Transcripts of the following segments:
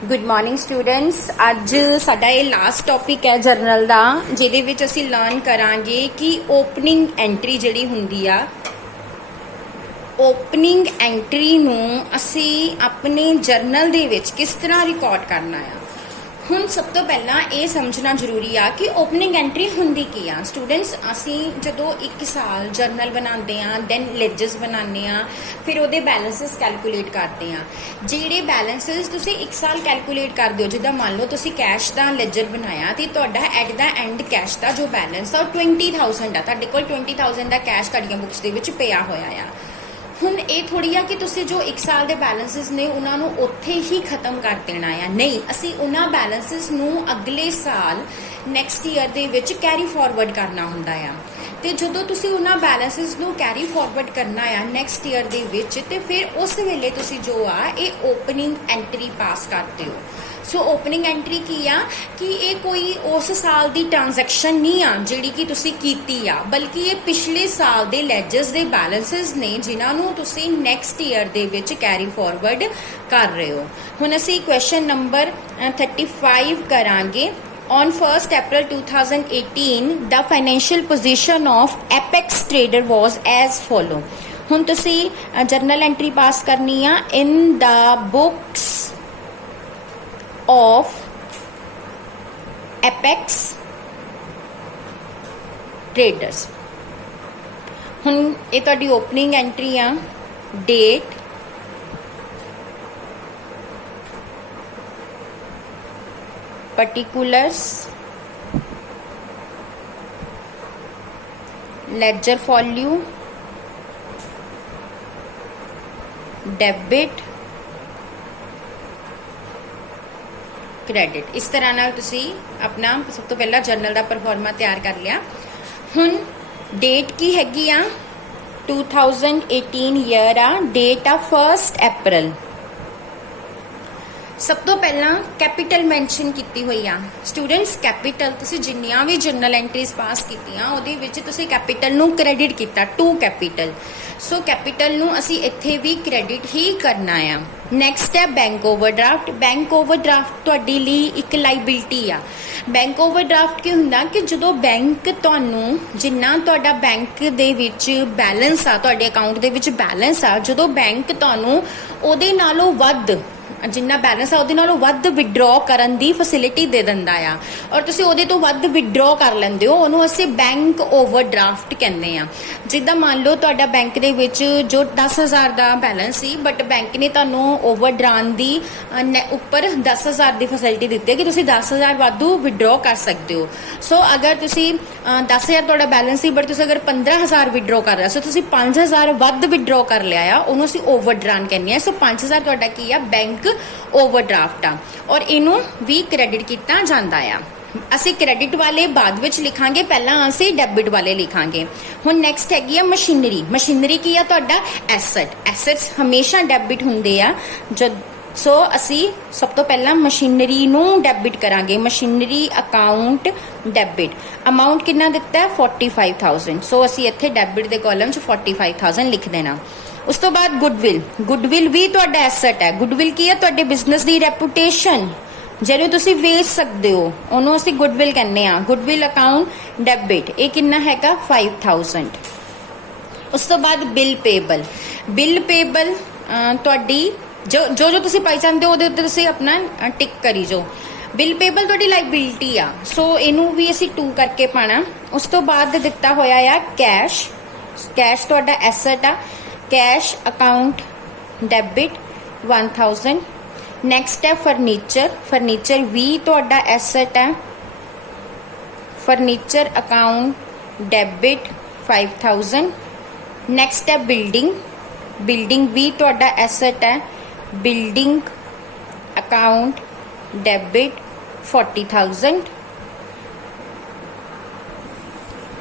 Good morning students. अज साडा ये last topic है जरनल दा, जिहदे विच असीं लर्न करांगे कि ओपनिंग एंट्री जिहड़ी हुंदी आ, ओपनिंग एंट्री नूं असीं अपने जरनल दे विच किस तरह रिकॉर्ड करना है। हुण सब तो पहला ये समझना जरूरी आ कि ओपनिंग एंट्री हुंदी की आ। स्टूडेंट्स असीं जदों एक साल जरनल बनाते हैं, दैन लेजर्स बनाने आ, फिर उहदे बैलेंसिस कैलकुलेट करते हैं। जिहड़े बैलेंसिस तुसीं एक साल कैलकुलेट करदे हो, जिद्दां मान लो तुसीं कैश दा लेजर बनाया ते तुहाडा एट द एंड कैश दा जो बैलेंस आ 20,000 आ, तुहाडे कोल 20,000 दा कैश तुहाडीआं बुक्स दे विच पिया होया आ। हुण ये थोड़ी आ कि तुसीं जो एक साल के बैलेंसिस ने उन्होंने उत्थे ही खत्म कर देना है। नहीं, असीं उन्हां बैलेंसिस नूं अगले साल next year they which carry forward करना हुंदा आ। ते जदों तुसीं उन्हां बैलेंसिस नूं कैरी फॉरवर्ड करना है नैक्सट ईयर दे विच, ते फिर उस वेले तुसीं जो आ ये ओपनिंग एंट्री पास करते हो। सो ओपनिंग एंट्री की आ कि ये कोई उस साल की ट्रांजैक्शन नहीं आ जिहड़ी कि तुसीं कीती आ, बल्कि ये पिछले साल के लेजर्स के बैलेंसिस ने जिन्होंने तुसीं next year they which carry forward कर रहे हो। हुण असीं क्वेश्चन नंबर 35 करांगे। On 1st April 2018, the financial position of Apex Trader was as follow. हुण तुसीं जर्नल एंट्री पास करनी आ in the books of Apex Traders। हुण ये तुहाडी ओपनिंग एंट्री आ, date, particulars, ledger value, debit, credit. इस तरह नाल तुसी अपना सब तो पहला जर्नल का परफॉर्मा तैयार कर लिया। हुण डेट की हैगी आ 2018 ईयर आ, डेट आ 1 अप्रैल। सब तो पहला कैपिटल मैंशन की हुई आ। स्टूडेंट्स कैपिटल तुसी जिन्नियां भी जर्नल एंट्रीज पास कीतियां उहदे विच तुसी कैपिटल नू क्रेडिट किया, टू कैपिटल। सो कैपिटल नू असी इत्थे भी क्रेडिट ही करना है। नैक्सट है बैंक ओवरड्राफ्ट। बैंक ओवरड्राफ्ट तुहाडी लई एक लाइबिलिटी आ। बैंक ओवरड्राफ्ट की हुंदा कि जदों बैंक तुहानू जिन्ना तुहाडा बैंक दे विच बैलेंस आ, तुहाडे अकाउंट दे विच बैलेंस आ, जदों बैंक तुहानू उहदे नालों वध जिन्ना बैलेंस आ उहदे नालों वध विड्रॉ करन दी फैसिलिटी दे दिंदा आ और तुसीं उहदे तो वध विड्रॉ कर लैंदे हो, उहनूं असीं बैंक ओवरड्राफ्ट कहंदे आ। जिद्दां मान लो तुहाडा बैंक दे विच जो 10,000 दा बैलेंस सी, बट बैंक ने तुहानूं ओवरड्रान दी उपर 10,000 दी फैसिलिटी दित्ती है कि तुसीं 10,000 वाधू विड्रॉ कर सकते हो। सो अगर तुसीं 10,000 तुहाडा बैलेंस सी, बट तुसीं अगर 15,000 विड्रॉ कर रहे हो, सो तुसीं 5,000 वध विड्रॉ कर लिया आ, उहनूं असीं ओवरड्रान कहंदे आ। सो 5,000 तुहाडा की आ बैंक ओवरड्राफ्ट आ और इनू भी क्रेडिट किया जाता है। असी क्रेडिट वाले बाद विच लिखांगे, पहला असी डेबिट वाले लिखांगे। हुण नैक्सट हैगी आ मशीनरी। मशीनरी की आ तुहाडा एसेट। एसेट्स हमेशा डेबिट हुंदे आ। जद सो असी सब तो पहला मशीनरी नू डेबिट करांगे। Machinery account debit. अमाउंट कितना दिता है 45,000। सो असी इत्थे डेबिट दे कॉलम च 45,000 लिख देना। उस तो बाद गुडविल। गुडविल भी तुहाडा एसेट है। गुडविल की है तुहाडे बिजनेस दी रेपुटेशन, जिहनूं तुसीं वेच सकदे हो, उहनूं असीं गुडविल कहने आ। गुडविल अकाउंट डेबिट, ये कितना हैगा 5,000। उस तो बाद बिल पेबल। बिल पेबल तुहाडी जो जो जो तुसीं पाई चाहते हो उहदे उत्ते तुसीं अपना टिक करी जो। बिल पेबल तुहाडी लाइबिलिटी आ, सो इनू भी असीं 2 करके पाना। उस तो बाद दिता होया आ कैश। कैश तुहाडा एसेट आ। Cash account debit 1,000। नैक्सट है फर्नीचर। फर्नीचर भी तुहाडा एसेट है। Furniture account debit 5,000। नैक्सट है बिल्डिंग। बिल्डिंग भी तुहाडा एसेट है। Building account debit 40,000।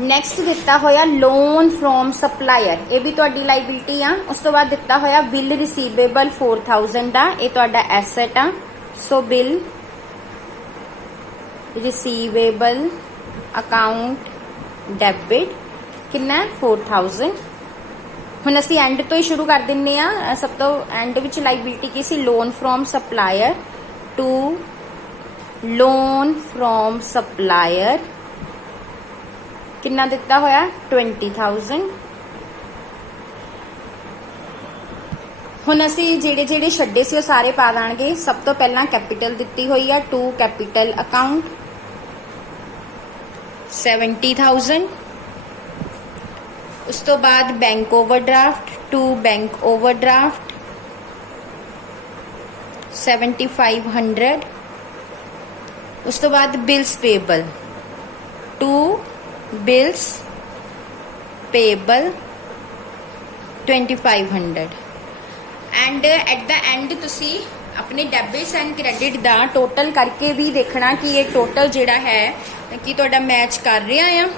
नैक्सट दिता होया लोन फ्रॉम सप्लायर, ये भी तुहाडी लाइबिलिटी आ। उस तो बाद दिता होया बिल रिसीवेबल 4,000 का, ये तुहाडा एसेट आ। सो बिल रिसीवेबल अकाउंट डेबिट कितना 4,000। हुण असीं एंड तो ही शुरू कर दिंने आ। सब तो एंड विच लाइबिलिटी की सी loan from supplier to loan from supplier कितना दिता होया 20,000। हुण असीं जेड़े जेड़े छड्डे सी सारे पा दांगे। सब तो पहला कैपिटल दिती हुई है टू कैपिटल अकाउंट 70,000। उस तो बाद bank overdraft to bank overdraft 7,500। उस तो बाद bills payable to bills payable 2,500। And at the end तुसी अपने डेबिट्स एंड क्रेडिट दा टोटल करके भी देखना कि ये टोटल जिहड़ा है कि तुहाडा मैच कर रहा है।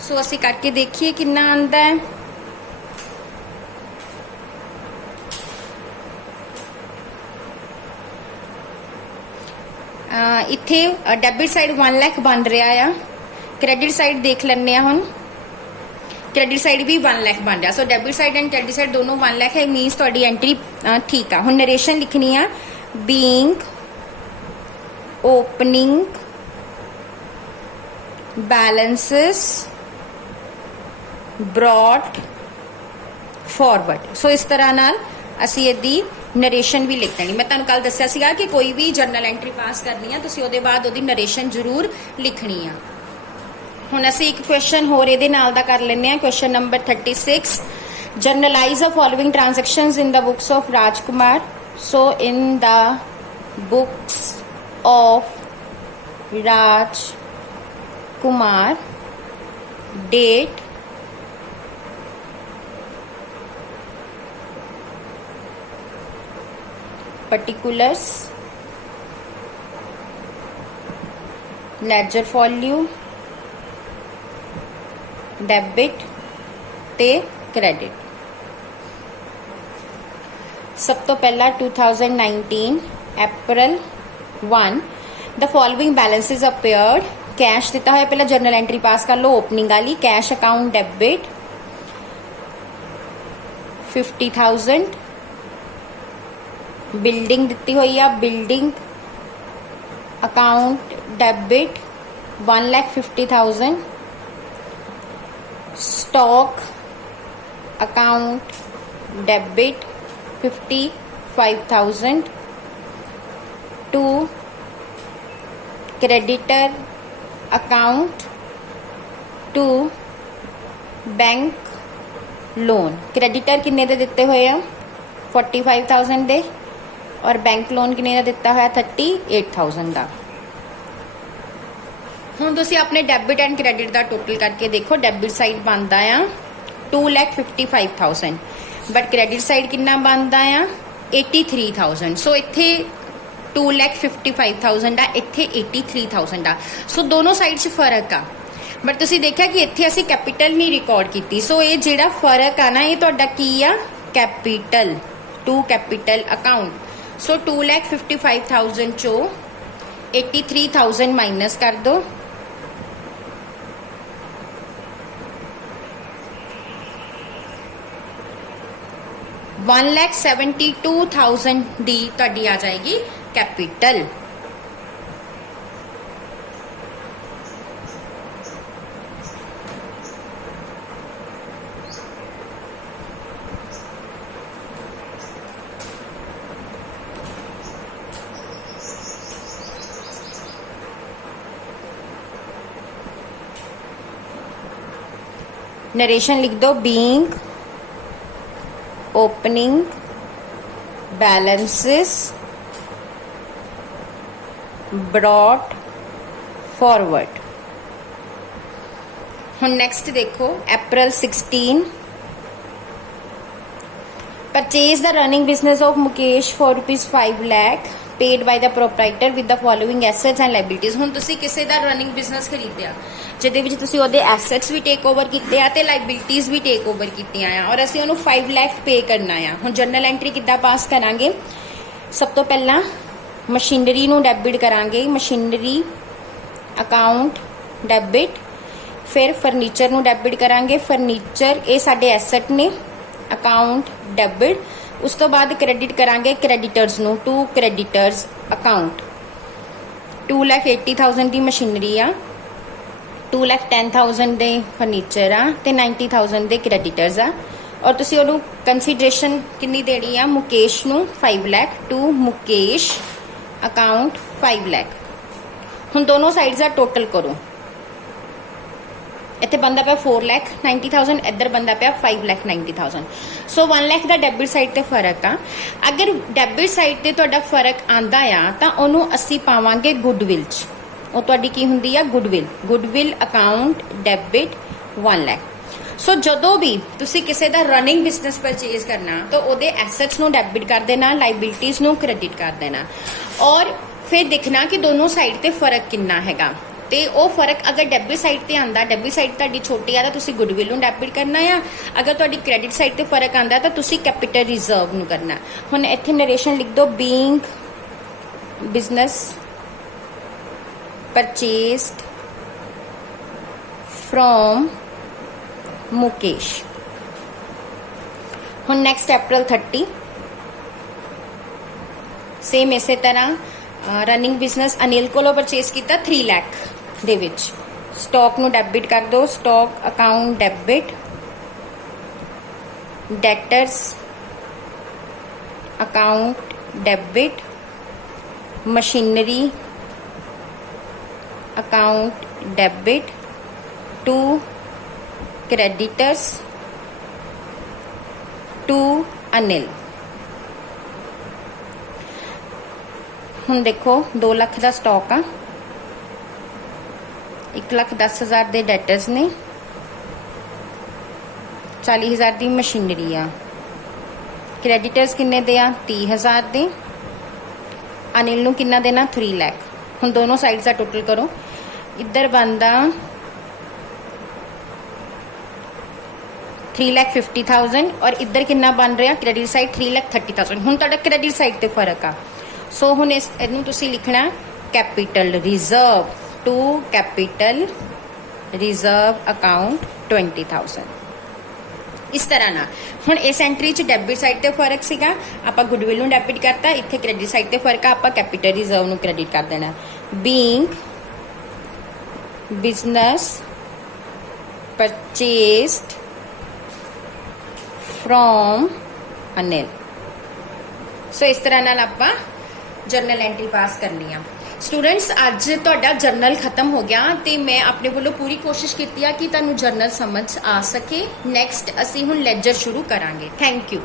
सो असी करके देखिए कितना आंदा है। इत्थे डेबिट साइड 1 लाख बन रहा है। क्रेडिट साइड देख लैने हुण। क्रेडिट साइड भी 1 लाख बन रहा। So debit side and credit side दोनों 1 लाख है। मीनस तुहाडी एंट्री ठीक है। हुण नरेशन लिखनी है being opening balances brought forward. So इस तरह नाल असी इहदी नरेशन भी लिख देनी। मैं तुहानूं कल दस्सिया सीगा कि कोई भी जर्नल एंट्री पास करनी है तुसीं उहदे बाद उहदी नरेशन जरूर लिखनी है। हुण असीं एक क्वेश्चन होर इहदे नाल दा कर लैंदे हां। Question number 36 journalize the following transactions in the books of Rajkumar. So in the books of Rajkumar date particulars ledger volume debit ते क्रेडिट। सब तो पहला 2019 April 1 the following balances appeared. Cash दिता है पहला जर्नल एंट्री पास कर लो ओपनिंग वाली। Cash account debit 50,000। बिल्डिंग दिती हुई है building account debit 1,50,000। Stock account debit 55,000 to creditor account to bank loan. Creditor किन्ने दे दिते हुए हैं 45,000 दे और बैंक लोन किन्ने का दिता है 38,000 का। हुण तुसीं अपने डेबिट एंड क्रेडिट का टोटल करके देखो। डेबिट साइड बनता है 2,55,000 बट क्रेडिट साइड कितना बनता है 83,000। सो इत्थे 2,55,000 का इत्थे 83,000 का। सो दोनों साइड च फर्क आ। बट तुसीं देखिया कि इत्थे असीं कैपिटल नहीं रिकॉर्ड की। सो ये जिहड़ा फर्क आ ना ये तुहाडा की आ कैपिटल टू कैपिटल अकाउंट। सो 2,55,000 चो 83,000 माइनस कर दो। $1,72,000 दी तुहाडी आ जाएगी कैपिटल। नरेशन लिख दो being opening balances brought forward. हुण नेक्स्ट देखो अप्रैल 16 purchase the running business of Mukesh for ₹5 lakh paid by the proprietor with the following assets and liabilities. हुण तुसीं किसी दा रनिंग बिजनेस खरीदिया जिहदे विच तुसीं ओहदे एसेट्स भी टेक ओवर कीते आ ते लाइबिलिटीज भी टेक ओवर कीतियां आ और असीं ओहनूं 5 लाख पे करना आ। हुण जर्नल एंट्री किद्दां पास करांगे। सब तो पहला मशीनरी नूं डेबिट करांगे। Machinery account debit. फिर फर्नीचर नूं डेबिट करांगे। फर्नीचर ये साडे एसेट ने अकाउंट डेबिट। उस तो बाद क्रेडिट करांगे क्रेडिटर्स नूं to creditors account 2,80,000 the machinery ਆ, 2,10,000 ਦੇ ਫਰਨੀਚਰ ਆ ਤੇ 90,000 ਦੇ ਕ੍ਰੈਡੀਟਰਸ ਆ। ਔਰ ਤੁਸੀਂ ਉਹਨੂੰ ਕੰਸੀਡਰੇਸ਼ਨ ਕਿੰਨੀ ਦੇਣੀ ਆ? ਮੁਕੇਸ਼ ਨੂੰ 5 ਲੱਖ ਟੂ ਮੁਕੇਸ਼ ਅਕਾਊਂਟ 5 ਲੱਖ। ਹੁਣ ਦੋਨੋਂ ਸਾਈਡਸ ਦਾ ਟੋਟਲ ਕਰੋ। ਇੱਥੇ ਬੰਦਾ ਪਿਆ 4,90,000, ਇੱਧਰ ਬੰਦਾ ਪਿਆ 5,90,000। ਸੋ 1 ਲੱਖ ਦਾ ਡੈਬਿਟ ਸਾਈਡ ਤੇ ਫਰਕ ਆ। ਅਗਰ ਡੈਬਿਟ ਸਾਈਡ ਤੇ ਤੁਹਾਡਾ ਫਰਕ ਆਂਦਾ ਆ ਤਾਂ ਉਹਨੂੰ ਅਸੀਂ ਪਾਵਾਂਗੇ ਗੁੱਡਵਿਲ 'ਚ। ਉਹ ਤੁਹਾਡੀ ਕੀ ਹੁੰਦੀ ਆ? Goodwill account debit 1 lakh. So ਜਦੋਂ ਵੀ ਤੁਸੀਂ ਕਿਸੇ ਦਾ ਰਨਿੰਗ ਬਿਜ਼ਨਸ ਪਰਚੇਜ਼ ਕਰਨਾ ਤਾਂ ਉਹਦੇ ਐਸੈਟਸ ਨੂੰ ਡੈਬਿਟ ਕਰ ਦੇਣਾ, ਲਾਇਬਿਲਿਟੀਜ਼ ਨੂੰ ਕ੍ਰੈਡਿਟ ਕਰ ਦੇਣਾ ਔਰ ਫਿਰ ਦੇਖਣਾ ਕਿ ਦੋਨੋਂ ਸਾਈਡ ਤੇ ਫਰਕ ਕਿੰਨਾ ਹੈਗਾ। ਤੇ ਉਹ ਫਰਕ ਅਗਰ ਡੈਬਿਟ ਸਾਈਡ ਤੇ ਆਂਦਾ, ਡੈਬਿਟ ਸਾਈਡ ਤੁਹਾਡੀ ਛੋਟੀ ਆ ਤਾਂ ਤੁਸੀਂ ਗੁੱਡਵਿਲ ਨੂੰ ਡੈਬਿਟ ਕਰਨਾ ਆ। ਅਗਰ ਤੁਹਾਡੀ ਕ੍ਰੈਡਿਟ ਸਾਈਡ ਤੇ ਫਰਕ ਆਂਦਾ ਤਾਂ ਤੁਸੀਂ ਕੈਪੀਟਲ ਰਿਜ਼ਰਵ ਨੂੰ ਕਰਨਾ। ਹੁਣ ਇੱਥੇ ਨਰੇਸ਼ਨ ਲਿਖ ਦਿਓ, being business purchased from Mukesh. ਹੁਣ ਨੈਕਸਟ April 30 ਸੇਮ ਇਸੇ ਤਰ੍ਹਾਂ ਰਨਿੰਗ ਬਿਜ਼ਨਸ ਅਨਿਲ ਕੋਲੋਂ ਪਰਚੇਸ ਕੀਤਾ 3 ਲੱਖ ਦੇ ਵਿੱਚ। ਸਟਾਕ ਨੂੰ ਡੈਬਿਟ ਕਰ ਦਿਓ, stock account debit, debtors account debit, machinery account debit to creditors to Anil. हुण देखो 2 लाख का स्टॉक आ, 1,10,000 दे डेटर्स ने, 40,000 दी मशीनरी आ, क्रेडिटर्स किन्ने दे आ? 30,000 दे। अनिल नूं किन्ना देना? 3 लाख। हुण दोनों साइड्स का टोटल करो। इधर बनदा 3,50,000 और इधर कितना बन रहा? Credit side 3,30,000। हुण तुहाडा क्रेडिट साइड ते फर्क आ। सो हुण इहनूं तुसीं लिखना capital reserve to capital reserve account 20,000। इस तरह ना हुण इस एंट्री च डेबिट साइड ते फर्क सीगा, आपां गुडविल नूं डेबिट करता, इत्थे क्रेडिट साइड ते फर्क आ, आपां कैपिटल रिजर्व नूं क्रेडिट कर देना। Being business purchased from Anil. So इस तरह नाल आपां जर्नल एंट्री पास करनी आ। स्टूडेंट्स अज तुहाडा जर्नल खत्म हो गया ते मैं अपने वालों पूरी कोशिश की कि तुहानूं जर्नल समझ आ सके। नैक्सट असीं हुण लैजर शुरू करांगे। Thank you.